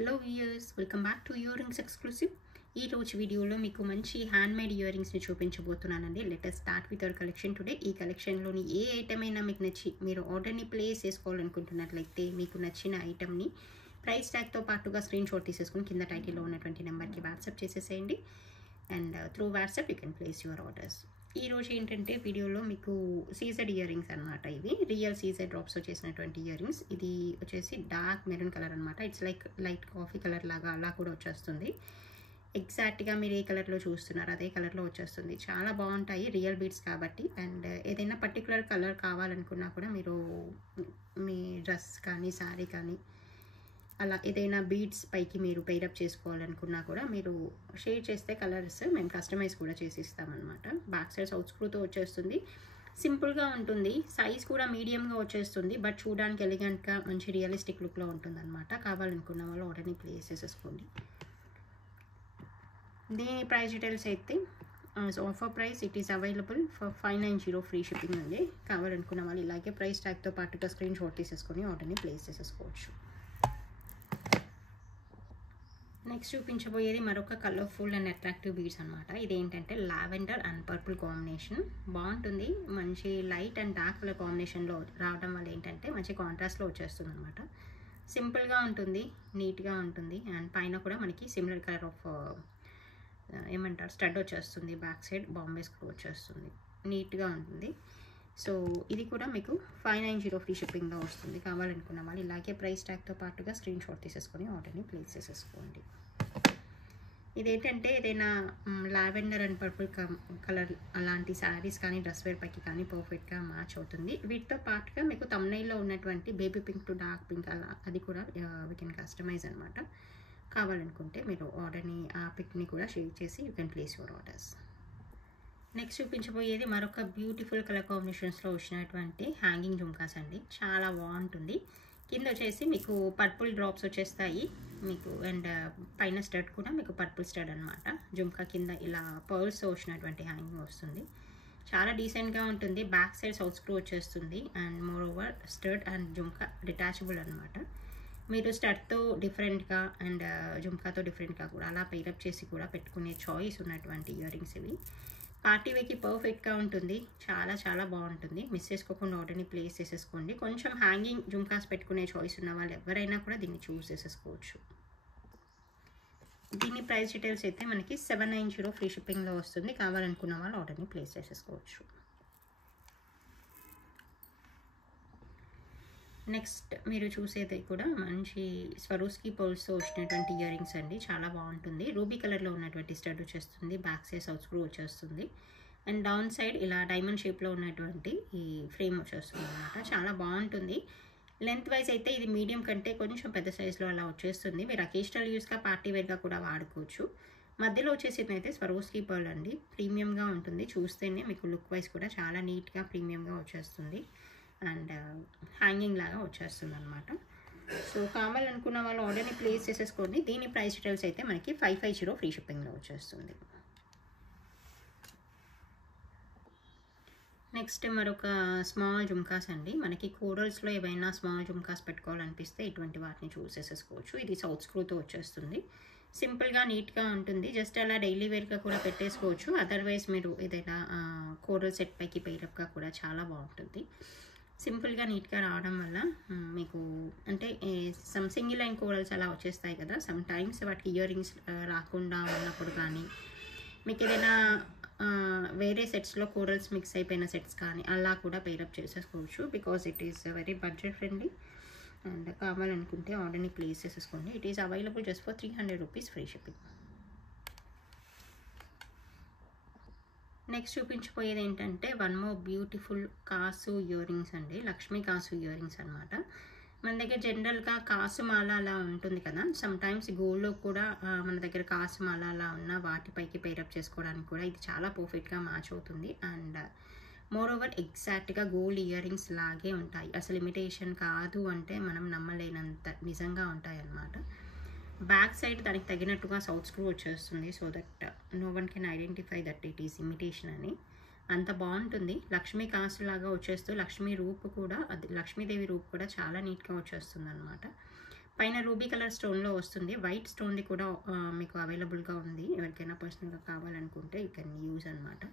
Hello viewers, welcome back to earrings exclusive. ఈ రోజు వీడియోలో మీకు మంచి హ్యాండ్మేడ్ ఇయర్ రింగ్స్ని చూపించబోతున్నానండి. Latest start with our collection today. ఈ కలెక్షన్లోని ఏ ఐటమ్ అయినా మీకు నచ్చి మీరు ఆర్డర్ని ప్లేస్ చేసుకోవాలనుకుంటున్నట్లయితే మీకు నచ్చిన ఐటమ్ని ప్రైస్ ట్యాగ్తో పాటుగా స్క్రీన్ షాట్ తీసేసుకుని కింద టైటిల్లో ఉన్నటువంటి నెంబర్కి వాట్సాప్ చేసేసేయండి. And through WhatsApp you can place your orders. ఈ రోజు ఏంటంటే వీడియోలో మీకు సీజెడ్ ఇయర్ రింగ్స్ అనమాట. ఇవి రియల్ సీజెడ్ డ్రాప్స్తో చేసినటువంటి ఇయర్ రింగ్స్. ఇది వచ్చేసి డార్క్ మెరూన్ కలర్ అనమాట. It's like light coffee colour లాగా అలా కూడా వచ్చేస్తుంది. ఎగ్జాక్ట్గా మీరు ఏ కలర్లో చూస్తున్నారు అదే కలర్లో వచ్చేస్తుంది. చాలా బాగుంటాయి రియల్ బీడ్స్ కాబట్టి. అండ్ ఏదైనా పర్టికులర్ కలర్ కావాలనుకున్నా కూడా మీరు మీ డ్రెస్ కానీ శారీ కానీ అలా ఏదైనా బీడ్స్ పైకి మీరు పెయిరప్ చేసుకోవాలనుకున్నా కూడా మీరు షేర్ చేస్తే కలర్స్ మేము కస్టమైజ్ కూడా చేసి ఇస్తామన్నమాట. బ్యాక్ సైడ్ సౌత్ స్క్రూతో వచ్చేస్తుంది. సింపుల్గా ఉంటుంది. సైజ్ కూడా మీడియంగా వచ్చేస్తుంది. బట్ చూడడానికి ఎలిగెంట్గా మంచి రియలిస్టిక్ లుక్లో ఉంటుంది అనమాట. కావాలనుకున్న వాళ్ళు ఆర్డర్ని ప్లేస్ చేసేసుకోండి. దీని ప్రైస్ డీటెయిల్స్ అయితే offer price it is available for 590 free shipping ఉంది. కావాలనుకున్న వాళ్ళు ఇలాగే ప్రైస్ ట్యాగ్తో పాటుగా స్క్రీన్ షాట్ తీసేసుకొని ఆర్డర్ని ప్లేస్ చేసేసుకోవచ్చు. నెక్స్ట్ చూపించబోయేది మరొక కలర్ఫుల్ అండ్ అట్రాక్టివ్ బీడ్స్ అనమాట. ఇదేంటంటే లావెండర్ అండ్ పర్పుల్ కాంబినేషన్ బాగుంటుంది. మంచి లైట్ అండ్ డార్క్ కలర్ కాంబినేషన్లో రావడం వల్ల ఏంటంటే మంచి కాంట్రాస్ట్లో వచ్చేస్తుంది అనమాట. సింపుల్గా ఉంటుంది, నీట్గా ఉంటుంది. అండ్ పైన కూడా మనకి సిమిలర్ కలర్ ఆఫ్ ఏమంటారు స్టడ్ వచ్చేస్తుంది. బ్యాక్ సైడ్ బాంబే స్క్రూ వచ్చేస్తుంది. నీట్గా ఉంటుంది. సో ఇది కూడా మీకు 590 ఫ్రీ షిప్పింగ్లో వస్తుంది. కావాలనుకున్న వాళ్ళు ఇలాగే ప్రైస్ ట్యాగ్తో పాటుగా స్క్రీన్ షాట్ తీసేసుకొని ఆర్డర్ని ప్లేస్ చేసేసుకోండి. ఇదేంటంటే ఏదైనా లావెండర్ అండ్ పర్పుల్ కలర్ అలాంటి శారీస్ కానీ డ్రెస్ వేర్ పైకి కానీ పర్ఫెక్ట్గా మ్యాచ్ అవుతుంది. వీటితో పాటుగా మీకు థంబ్నెయిల్లో ఉన్నటువంటి baby pink to dark pink అలా అది కూడా వీ కెన్ కస్టమైజ్ అనమాట. కావాలనుకుంటే మీరు ఆర్డర్ని ఆ పిక్ని కూడా షేర్ చేసి you can place your orders. Next చూపించబోయేది మరొక బ్యూటిఫుల్ కలర్ కాంబినేషన్స్లో వచ్చినటువంటి హ్యాంగింగ్ జుమ్కాస్ అండి. చాలా బాగుంటుంది. కింద వచ్చేసి మీకు పర్పుల్ డ్రాప్స్ వచ్చేస్తాయి మీకు. అండ్ పైన స్టడ్ కూడా మీకు పర్పుల్ స్టడ్ అనమాట. జుమ్కా కింద ఇలా పర్ల్స్ వచ్చినటువంటి హ్యాంగింగ్ వస్తుంది. చాలా డీసెంట్గా ఉంటుంది. బ్యాక్ సైడ్ సౌత్ స్క్రూ వచ్చేస్తుంది. And more over stud and jhumka detachable అనమాట. మీరు స్టడ్తో డిఫరెంట్గా అండ్ జుమ్కాతో డిఫరెంట్గా కూడా అలా పెయిరప్ చేసి కూడా పెట్టుకునే చాయిస్ ఉన్నటువంటి ఇయర్ రింగ్స్ ఇవి. పార్టీ వేర్కి పర్ఫెక్ట్గా ఉంటుంది. చాలా చాలా బాగుంటుంది. మిస్ చేసుకోకుండా ఆర్డర్ని ప్లేస్ చేసేసుకోండి. కొంచెం హ్యాంగింగ్ జుమ్కాస్ పెట్టుకునే చాయిస్ ఉన్న వాళ్ళు ఎవరైనా కూడా దీన్ని చూస్ చేసేసుకోవచ్చు. దీని ప్రైస్ డీటెయిల్స్ అయితే మనకి 790 ఫ్రీ షిప్పింగ్లో వస్తుంది. కావాలనుకున్న వాళ్ళు ఆర్డర్ని ప్లేస్ చేసేసుకోవచ్చు. నెక్స్ట్ మీరు చూసేది కూడా మంచి స్వరోస్కి పర్ల్స్తో వచ్చినటువంటి ఇయర్ రింగ్స్ అండి. చాలా బాగుంటుంది. రూబీ కలర్లో ఉన్నటువంటి స్టడ్ వచ్చేస్తుంది. బ్యాక్ సైడ్ సౌత్ స్క్రూ వచ్చేస్తుంది. అండ్ డౌన్ సైడ్ ఇలా డైమండ్ షేప్లో ఉన్నటువంటి ఈ ఫ్రేమ్ వచ్చేస్తుంది అనమాట. చాలా బాగుంటుంది. లెంత్ వైజ్ అయితే ఇది మీడియం కంటే కొంచెం పెద్ద సైజులో అలా వచ్చేస్తుంది. మీరు అకేషనల్ యూస్గా పార్టీ వేర్గా కూడా వాడుకోవచ్చు. మధ్యలో వచ్చేసింది అయితే స్వరోస్కి పర్ల్ అండి. ప్రీమియంగా ఉంటుంది. చూస్తేనే మీకు లుక్ వైజ్ కూడా చాలా నీట్గా ప్రీమియంగా వచ్చేస్తుంది. అండ్ హ్యాంగింగ్ లాగా వచ్చేస్తుంది అనమాట. సో కావాలనుకున్న వాళ్ళు ఆర్డర్ని ప్లేస్ చేసేసుకోండి. దీని ప్రైస్ డీటెయిల్స్ అయితే మనకి 550 ఫ్రీ షిప్పింగ్లో వచ్చేస్తుంది. నెక్స్ట్ మరొక స్మాల్ జుమ్కాస్ అండి. మనకి కోరల్స్లో ఏవైనా స్మాల్ జుమ్కాస్ పెట్టుకోవాలనిపిస్తే ఇటువంటి వాటిని చూస్ చేసేసుకోవచ్చు. ఇది సౌత్ స్క్రూతో వచ్చేస్తుంది. సింపుల్గా నీట్గా ఉంటుంది. జస్ట్ అలా డైలీ వేర్గా కూడా పెట్టేసుకోవచ్చు. అదర్వైజ్ మీరు ఏదైనా కోరల్ సెట్ పైకి పెయిరప్గా కూడా చాలా బాగుంటుంది. సింపుల్గా నీట్గా రావడం వల్ల మీకు అంటే సమ్ సింగిల్ లైన్ కోరల్స్ అలా వచ్చేస్తాయి కదా. సమ్ టైమ్స్ వాటికి ఇయర్ రింగ్స్ రాకుండా ఉన్నప్పుడు కానీ మీకు ఏదైనా వేరే సెట్స్లో కోరల్స్ మిక్స్ అయిపోయిన సెట్స్ కానీ అలా కూడా పెయిరప్ చేసేసుకోవచ్చు. Because it is very budget friendly. And కావాలనుకుంటే ఆర్డర్ని ప్లేస్ చేసేసుకోండి. It is available just for 300 rupees free shipping. Next చూపించిపోయేది ఏంటంటే వన్ మోర్ బ్యూటిఫుల్ కాసు ఇయర్ రింగ్స్ అండి. లక్ష్మీ కాసు ఇయర్ రింగ్స్ అనమాట. మన దగ్గర జనరల్గా కాసు మాల అలా ఉంటుంది కదా. సమ్ టైమ్స్ గోల్డ్లో కూడా మన దగ్గర కాసు మాల అలా ఉన్న వాటిపైకి పెయిరప్ చేసుకోవడానికి కూడా ఇది చాలా పర్ఫెక్ట్గా మ్యాచ్ అవుతుంది. అండ్ మోర్ ఓవర్ ఎగ్జాక్ట్గా గోల్డ్ ఇయర్ రింగ్స్ లాగే ఉంటాయి. అసలు ఇమిటేషన్ కాదు అంటే మనం నమ్మలేనంత నిజంగా ఉంటాయి అన్నమాట. బ్యాక్ సైడ్ దానికి తగినట్టుగా సౌత్ స్క్రూ వచ్చేస్తుంది. So that no one can identify that it is imitation అని. అంత బాగుంటుంది. లక్ష్మీ కాసు లాగా వచ్చేస్తూ లక్ష్మీ రూపు కూడా లక్ష్మీదేవి రూపు కూడా చాలా నీట్గా వచ్చేస్తుంది అనమాట. పైన రూబీ కలర్ స్టోన్లో వస్తుంది. వైట్ స్టోన్ది కూడా మీకు అవైలబుల్గా ఉంది. ఎవరికైనా పర్సనల్గా కావాలనుకుంటే యూ కెన్ యూజ్ అనమాట.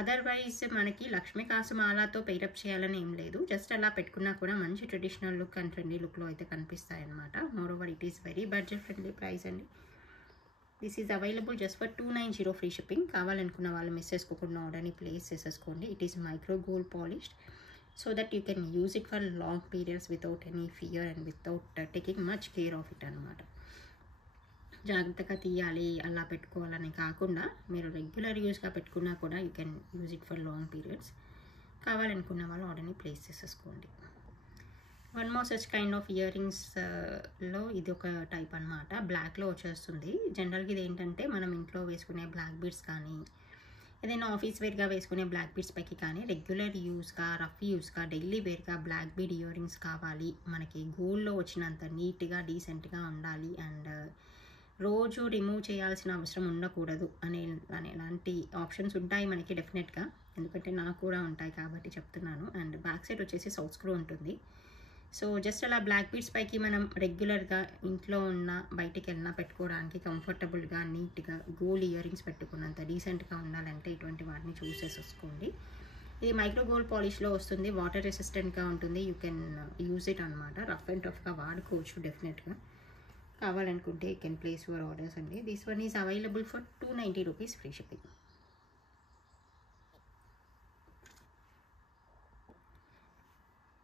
అదర్వైజ్ మనకి లక్ష్మీ కాసుమాలతో పెయిరప్ చేయాలని ఏం లేదు. జస్ట్ అలా పెట్టుకున్నా కూడా మంచి ట్రెడిషనల్ లుక్ అండ్ ట్రెండీ లుక్లో అయితే కనిపిస్తాయి అనమాట. Moreover it is very budget friendly price అండి. This is available just for 290 free shipping. కావాలనుకున్న వాళ్ళు మిస్ చేసుకోకుండా ఆర్డర్ని ప్లేస్ చేసేసుకోండి. It is micro gold polished so that you can use it for long periods without any fear and without taking much care of it అనమాట. జాగ్రత్తగా తీయాలి అలా పెట్టుకోవాలని కాకుండా మీరు రెగ్యులర్ యూజ్గా పెట్టుకున్నా కూడా you can use it for long periods. కావాలనుకున్న వాళ్ళు ఆర్డర్ని ప్లేస్ చేసేసుకోండి. One more such kind of ఇయర్ రింగ్స్లో ఇది ఒక టైప్ అనమాట. బ్లాక్లో వచ్చేస్తుంది. జనరల్గా ఇది ఏంటంటే మనం ఇంట్లో వేసుకునే బ్లాక్ బీడ్స్ కానీ ఏదైనా ఆఫీస్ వేర్గా వేసుకునే బ్లాక్ బీడ్స్ పైకి కానీ రెగ్యులర్ యూస్గా రఫ్ యూస్గా డైలీ వేర్గా బ్లాక్ బీడ్ ఇయర్ రింగ్స్ కావాలి, మనకి గోల్డ్లో వచ్చినంత నీట్గా డీసెంట్గా ఉండాలి అండ్ రోజు రిమూవ్ చేయాల్సిన అవసరం ఉండకూడదు అనేలాంటి ఆప్షన్స్ ఉంటాయి మనకి డెఫినెట్గా. ఎందుకంటే నాకు కూడా ఉంటాయి కాబట్టి చెప్తున్నాను. అండ్ బ్యాక్ సైడ్ వచ్చేసి సౌత్ స్క్రూ ఉంటుంది. సో జస్ట్ అలా బ్లాక్ బీడ్స్ పైకి మనం రెగ్యులర్గా ఇంట్లో ఉన్న బయటికి వెళ్ళినా పెట్టుకోవడానికి కంఫర్టబుల్గా నీట్గా గోల్డ్ ఇయర్ రింగ్స్ పెట్టుకున్నంత డీసెంట్గా ఉండాలంటే ఇటువంటి వాటిని చూస్ చేసేసుకోండి. ఇది మైక్రో గోల్డ్ పాలిష్లో వస్తుంది. వాటర్ రెసిస్టెంట్గా ఉంటుంది. యూ కెన్ యూజ్ ఇట్ అనమాట. రఫ్ అండ్ టఫ్గా వాడుకోవచ్చు డెఫినెట్గా. కావాలనుకుంటే you can place your orders అండి. This one is available for 290 rupees free shipping.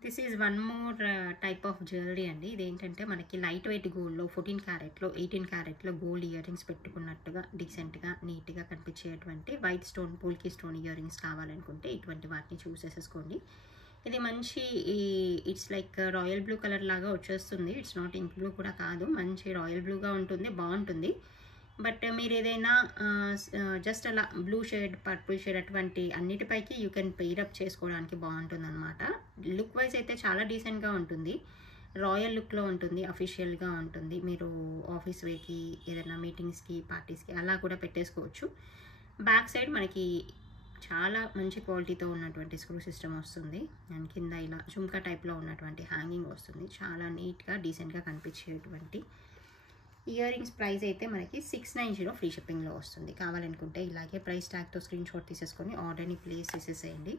This is one more type of jewellery అండి. ఇదేంటంటే మనకి లైట్ వెయిట్ గోల్డ్లో 14 క్యారెట్లో 18 క్యారెట్లో గోల్డ్ ఇయర్ రింగ్స్ పెట్టుకున్నట్టుగా డీసెంట్గా నీట్గా కనిపించేటువంటి white stone polki stone earrings కావాలనుకుంటే ఇటువంటి వాటిని చూస్ చేసేసుకోండి. ఇది మంచి it's like royal blue colour లాగా వచ్చేస్తుంది. ఇట్స్ నాట్ ఇంక్ బ్లూ కూడా కాదు, మంచి రాయల్ బ్లూగా ఉంటుంది, బాగుంటుంది. బట్ మీరు ఏదైనా జస్ట్ అలా బ్లూ షేడ్ పర్పుల్ షేడ్ అటువంటి అన్నిటిపైకి యూ కెన్ పెయిరప్ చేసుకోవడానికి బాగుంటుంది అనమాట. లుక్ వైజ్ అయితే చాలా డీసెంట్గా ఉంటుంది. రాయల్ లుక్లో ఉంటుంది, అఫీషియల్గా ఉంటుంది. మీరు ఆఫీస్ వేకి ఏదైనా మీటింగ్స్కి పార్టీస్కి అలా కూడా పెట్టేసుకోవచ్చు. బ్యాక్ సైడ్ మనకి చాలా మంచి క్వాలిటీతో ఉన్నటువంటి స్క్రూ సిస్టమ్ వస్తుంది. అండ్ కింద ఇలా జుమ్కా టైప్లో ఉన్నటువంటి హ్యాంగింగ్ వస్తుంది. చాలా నీట్గా డీసెంట్గా కనిపించేటువంటి ఇయర్ రింగ్స్ ప్రైస్ అయితే మనకి 690 ఫ్రీ షిప్పింగ్లో వస్తుంది. కావాలనుకుంటే ఇలాగే ప్రైస్ ట్యాగ్తో స్క్రీన్ షాట్ తీసేసుకొని ఆర్డర్ని ప్లేస్ చేసేసేయండి.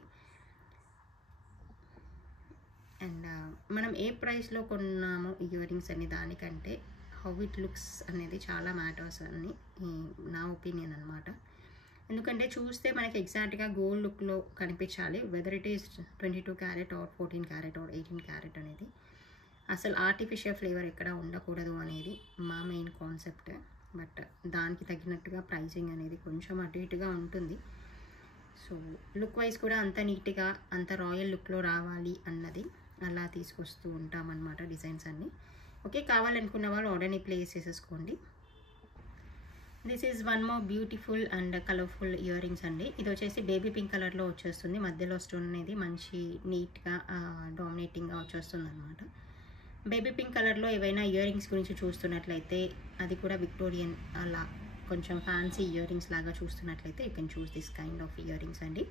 అండ్ మనం ఏ ప్రైస్లో కొన్నామో ఇయర్ రింగ్స్ అనే దానికంటే హౌ ఇట్ లుక్స్ అనేది చాలా మ్యాటర్స్ అని నా ఒపీనియన్ అనమాట. ఎందుకంటే చూస్తే మనకి ఎగ్జాక్ట్గా గోల్డ్ లుక్లో కనిపించాలి. Whether it is 22 carat or 14 carat or 18 carat అనేది అసలు ఆర్టిఫిషియల్ ఫ్లేవర్ ఎక్కడ ఉండకూడదు అనేది మా మెయిన్ కాన్సెప్ట్. బట్ దానికి తగినట్టుగా ప్రైసింగ్ అనేది కొంచెం అటు ఇటుగా ఉంటుంది. సో లుక్ వైజ్ కూడా అంత నీట్గా అంత రాయల్ లుక్లో రావాలి అన్నది అలా తీసుకొస్తూ ఉంటామన్నమాట డిజైన్స్ అన్నీ. ఓకే, కావాలనుకున్న వాళ్ళు ఆర్డర్ని ప్లేస్ చేసేసుకోండి. This is one more beautiful and colourful ear rings అండి. ఇది వచ్చేసి బేబీ పింక్ కలర్లో వచ్చేస్తుంది. మధ్యలో స్టోన్ అనేది మంచి నీట్గా డామినేటింగ్గా వచ్చేస్తుంది అనమాట. బేబీ పింక్ కలర్లో ఏవైనా ఇయర్ రింగ్స్ గురించి చూస్తున్నట్లయితే అది కూడా విక్టోరియన్ అలా కొంచెం ఫ్యాన్సీ ఇయర్ రింగ్స్ లాగా చూస్తున్నట్లయితే you can choose this kind of ear rings అండి.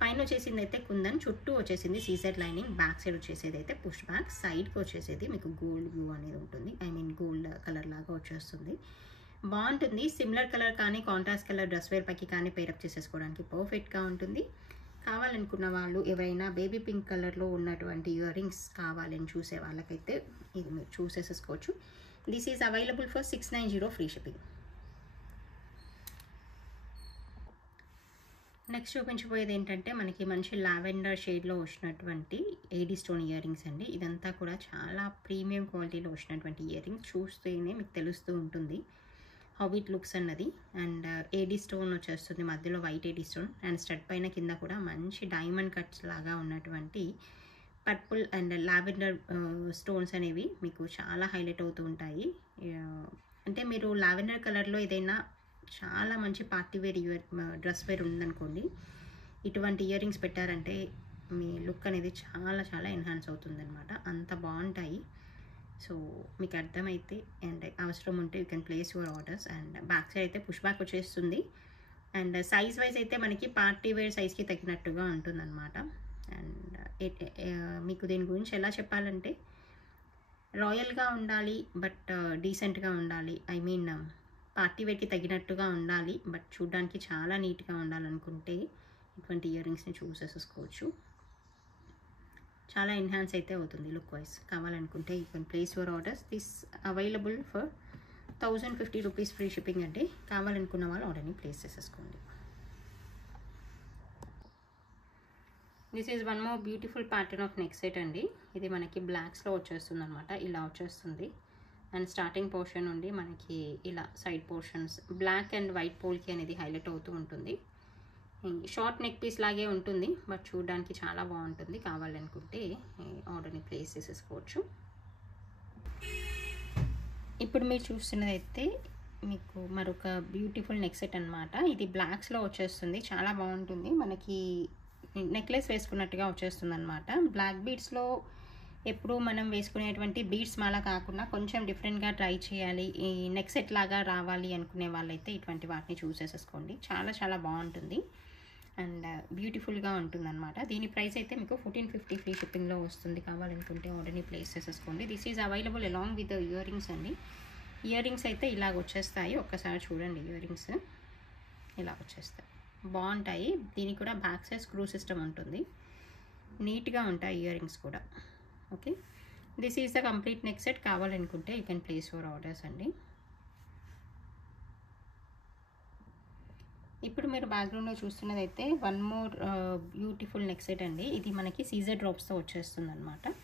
పైన వచ్చేసింది అయితే కుందన్, చుట్టూ వచ్చేసింది సీజెడ్ లైనింగ్, బ్యాక్ సైడ్ వచ్చేసేది అయితే పుష్ బ్యాక్, సైడ్కి వచ్చేసేది మీకు గోల్డ్ వ్యూ అనేది ఉంటుంది. ఐ మీన్ గోల్డ్ కలర్ లాగా వచ్చేస్తుంది. బాగుంటుంది. సిమిలర్ కలర్ కానీ కాంట్రాస్ట్ కలర్ డ్రెస్ వేర్ పైకి కానీ పేరప్ చేసేసుకోవడానికి పర్ఫెక్ట్గా ఉంటుంది. కావాలనుకున్న వాళ్ళు ఎవరైనా బేబీ పింక్ కలర్లో ఉన్నటువంటి ఇయర్ రింగ్స్ కావాలని చూసే వాళ్ళకైతే ఇది మీరు చూసేసుకోవచ్చు. This is available for 690 free shipping. Next చూపించబోయేది ఏంటంటే మనకి మంచి లావెండర్ షేడ్లో వచ్చినటువంటి ఏడీ స్టోన్ ఇయర్ రింగ్స్ అండి. ఇదంతా కూడా చాలా ప్రీమియం క్వాలిటీలో వచ్చినటువంటి ఇయర్ రింగ్స్. చూస్తేనే మీకు తెలుస్తూ ఉంటుంది హౌ ఇట్ లుక్స్ అన్నది. అండ్ ఏడీ స్టోన్ వచ్చేస్తుంది, మధ్యలో white AD stone and stud పైన కింద కూడా మంచి డైమండ్ కట్స్ లాగా ఉన్నటువంటి పర్పుల్ అండ్ లావెండర్ స్టోన్స్ అనేవి మీకు చాలా హైలైట్ అవుతూ ఉంటాయి. అంటే మీరు లావెండర్ కలర్లో ఏదైనా చాలా మంచి పార్టీ వేర్ డ్రెస్ వేర్ ఉందనుకోండి, ఇటువంటి ఇయర్ రింగ్స్ పెట్టారంటే మీ లుక్ అనేది చాలా చాలా ఎన్హాన్స్ అవుతుందన్నమాట. అంత బాగుంటాయి. సో మీకు అర్థమైతే అండ్ అవసరం ఉంటే you can place your orders. And back side అయితే పుష్ బ్యాక్ వచ్చేస్తుంది. అండ్ సైజ్ వైజ్ అయితే మనకి పార్టీ వేర్ సైజ్కి తగినట్టుగా ఉంటుందన్నమాట. అండ్ మీకు దీని గురించి ఎలా చెప్పాలంటే రాయల్గా ఉండాలి బట్ డీసెంట్గా ఉండాలి, ఐ మీన్ పార్టీ వేర్కి తగినట్టుగా ఉండాలి బట్ చూడడానికి చాలా నీట్గా ఉండాలనుకుంటే ఇటువంటి ఇయర్ రింగ్స్ని చూస్ చేసేసుకోవచ్చు. చాలా ఎన్హాన్స్ అయితే అవుతుంది లుక్ వైజ్. కావాలనుకుంటే you can place your orders. This available for 1050 rupees free shipping అండి. కావాలనుకున్న వాళ్ళు ఆర్డర్ని ప్లేస్ చేసేసుకోండి. This is one more beautiful pattern of neck set అండి. ఇది మనకి బ్లాక్స్లో వచ్చేస్తుంది అనమాట, ఇలా వచ్చేస్తుంది. అండ్ స్టార్టింగ్ పోర్షన్ నుండి మనకి ఇలా side portions black and white polki అనేది హైలైట్ అవుతూ ఉంటుంది. షార్ట్ నెక్ పీస్ లాగే ఉంటుంది బట్ చూడడానికి చాలా బాగుంటుంది. కావాలనుకుంటే ఆర్డర్ని ప్లేస్ చేసేసుకోవచ్చు. ఇప్పుడు మీరు చూస్తున్నదైతే మీకు మరొక బ్యూటిఫుల్ నెక్ సెట్ అనమాట. ఇది బ్లాక్స్లో వచ్చేస్తుంది, చాలా బాగుంటుంది. మనకి నెక్లెస్ వేసుకున్నట్టుగా వచ్చేస్తుంది అనమాట. బ్లాక్ బీడ్స్లో ఎప్పుడు మనం వేసుకునేటువంటి బీడ్స్ మాలా కాకుండా కొంచెం డిఫరెంట్గా ట్రై చేయాలి, ఈ నెక్ సెట్ లాగా రావాలి అనుకునే వాళ్ళైతే ఇటువంటి వాటిని చూస్ చేసేసుకోండి. చాలా చాలా బాగుంటుంది అండ్ బ్యూటిఫుల్గా ఉంటుంది అనమాట. దీని ప్రైస్ అయితే మీకు 1450 ఫ్రీ షిప్పింగ్లో వస్తుంది. కావాలనుకుంటే ఆర్డర్ని ప్లేస్ చేసేసుకోండి. This is available along with ear rings అండి. ఇయర్ రింగ్స్ అయితే ఇలాగ వచ్చేస్తాయి, ఒక్కసారి చూడండి. ఇయర్ రింగ్స్ ఇలా వచ్చేస్తాయి, బాగుంటాయి. దీనికి కూడా బ్యాక్ సైడ్ స్క్రూ సిస్టమ్ ఉంటుంది, నీట్గా ఉంటాయి ఇయర్ రింగ్స్ కూడా. Okay, this is the complete neck set. కావాలనుకుంటే you can place your orders అండి. ఇప్పుడు మీరు బ్యాక్గ్రౌండ్లో చూస్తున్నదైతే one more beautiful neck set అండి. ఇది మనకి సీజర్ డ్రాప్స్తో వచ్చేస్తుంది అనమాట.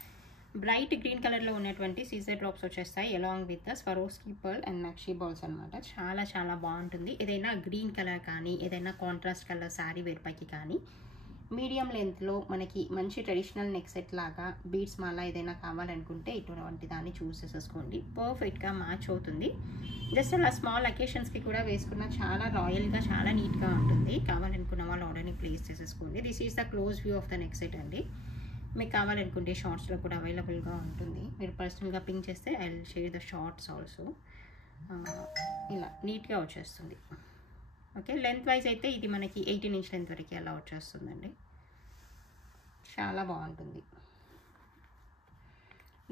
బ్రైట్ గ్రీన్ కలర్లో ఉన్నటువంటి సీజర్ డ్రాప్స్ వచ్చేస్తాయి along with the Swarovski pearl and nakshi balls అనమాట. చాలా చాలా బాగుంటుంది. ఏదైనా గ్రీన్ కలర్ కానీ ఏదైనా కాంట్రాస్ట్ కలర్ శారీ వేర్పైకి కానీ మీడియం లెంత్లో మనకి మంచి ట్రెడిషనల్ నెక్ సెట్ లాగా బీడ్స్ మాలా ఏదైనా కావాలనుకుంటే ఇటువంటి దాన్ని చూస్ చేసేసుకోండి. పర్ఫెక్ట్గా మ్యాచ్ అవుతుంది. జస్ట్ అలా స్మాల్ అకేషన్స్కి కూడా వేసుకున్న చాలా రాయల్గా చాలా నీట్గా ఉంటుంది. కావాలనుకున్న వాళ్ళు ఆర్డర్ని ప్లేస్ చేసేసుకోండి. This is the close view of the neck set అండి. మీకు కావాలనుకుంటే షార్ట్స్లో కూడా అవైలబుల్గా ఉంటుంది. మీరు పర్సనల్గా పింక్ చేస్తే I will share the shorts also. ఇలా నీట్గా వచ్చేస్తుంది. ఓకే, లెంత్ వైజ్ అయితే ఇది మనకి 18 ఇంచ్ లెంత్ వరకు అలా వచ్చేస్తుందండి. చాలా బాగుంటుంది.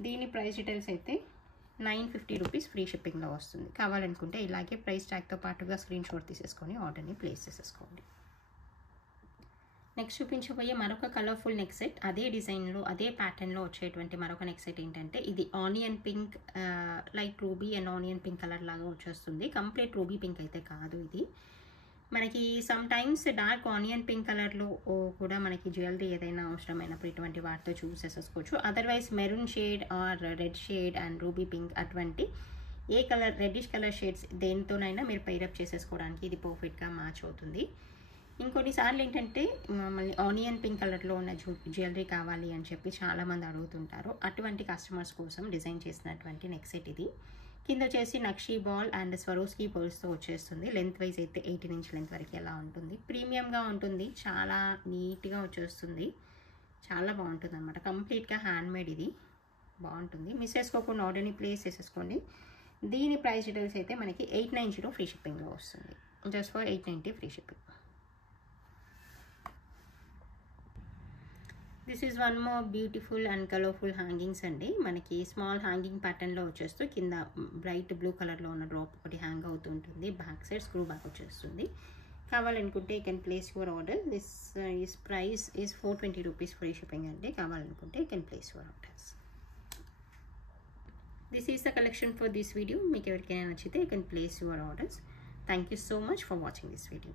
దీని ప్రైస్ డీటెయిల్స్ అయితే 950 రూపీస్ ఫ్రీ షిప్పింగ్లో వస్తుంది. కావాలనుకుంటే ఇలాగే ప్రైస్ ట్యాగ్తో పాటుగా స్క్రీన్ షాట్ తీసేసుకొని ఆర్డర్ని ప్లేస్ చేసేసుకోండి. నెక్స్ట్ చూపించబోయే మరొక కలర్ఫుల్ నెక్ సెట్, అదే డిజైన్లో అదే ప్యాటర్న్లో వచ్చేటువంటి మరొక నెక్ సెట్ ఏంటంటే ఇది onion pink, light ruby and onion pink colour లాగా వచ్చేస్తుంది. కంప్లీట్ రూబీ పింక్ అయితే కాదు ఇది. మనకి some times dark onion pink కలర్లో కూడా మనకి జ్యువెలరీ ఏదైనా అవసరమైనప్పుడు ఇటువంటి వాటితో చూస్ చేసేసుకోవచ్చు. Otherwise maroon shade are red shade and ruby pink అటువంటి ఏ కలర్ రెడ్డిష్ కలర్ షేడ్స్ దేనితోనైనా మీరు పైరప్ చేసేసుకోవడానికి ఇది పర్ఫెక్ట్గా మ్యాచ్ అవుతుంది. ఇంకొన్నిసార్లు ఏంటంటే మళ్ళీ ఆనియన్ పింక్ కలర్లో ఉన్న జ్యువెలరీ కావాలి అని చెప్పి చాలామంది అడుగుతుంటారు. అటువంటి కస్టమర్స్ కోసం డిజైన్ చేసినటువంటి నెక్ సెట్ ఇది. కింద వచ్చేసి నక్షీ బాల్ అండ్ స్వరోస్కీ పర్ల్స్తో వచ్చేస్తుంది. లెంత్ వైజ్ అయితే 18 ఇంచ్ లెంత్ వరకు ఎలా ఉంటుంది. ప్రీమియంగా ఉంటుంది, చాలా నీట్గా వచ్చేస్తుంది, చాలా బాగుంటుంది అనమాట. కంప్లీట్గా హ్యాండ్మేడ్ ఇది, బాగుంటుంది. మిస్ చేసుకోకుండా ఆర్డర్ని ప్లేస్ చేసేసుకోండి. దీని ప్రైస్ డీటెయిల్స్ అయితే మనకి 890 ఫ్రీ షిప్పింగ్లో వస్తుంది. Just for 890 free shipping. This is one more beautiful and colourful hangings అండి. మనకి స్మాల్ హ్యాంగింగ్ ప్యాటర్న్లో వచ్చేస్తూ కింద బ్రైట్ బ్లూ కలర్లో ఉన్న డ్రాప్ ఒకటి హ్యాంగ్ అవుతూ ఉంటుంది. బ్యాక్ సైడ్ స్క్రూ బ్యాక్ వచ్చేస్తుంది. కావాలనుకుంటే you can place your order. This is price is 420 rupees free shipping అండి. కావాలనుకుంటే you can place your orders. This is the collection for this video. మీకు ఎవరికైనా నచ్చితే you can place your orders. Thank you so much for watching this video.